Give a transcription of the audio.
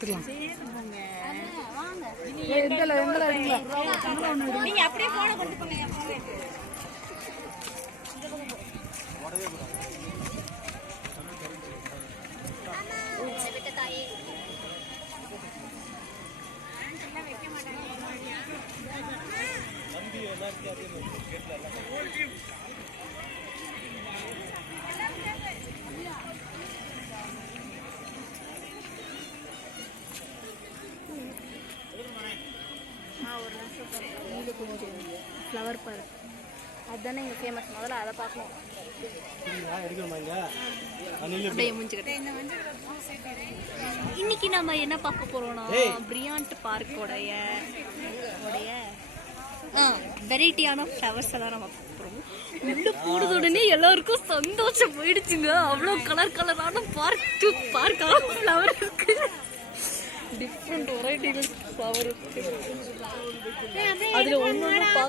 எடுத்துக்கலாம். நீங்க அப்படியே போன கொண்டு போங்க. ஃப்ளவர் பார்க் அதுதானே இங்கே ஃபேமஸ். முதல்ல அதை பார்க்கணும். இன்னைக்கு நம்ம என்ன பார்க்க போறோம்னா பிரியாண்ட் பார்க்கோடைய வெரைட்டியான ஃப்ளவர்ஸ் எல்லாம் நம்ம பார்க்க போறோம். உள்ள போடுறது உடனே எல்லாருக்கும் சந்தோஷம் போயிடுச்சுங்க. அவ்வளோ கலர் கலரான பார்க்கான ஃப்ளவர் இருக்கு. டிஃப்ரெண்ட் வெரைட்டிகள் ஃப்ளவர் இருக்கு. அதுல ஒன்று பார்க்க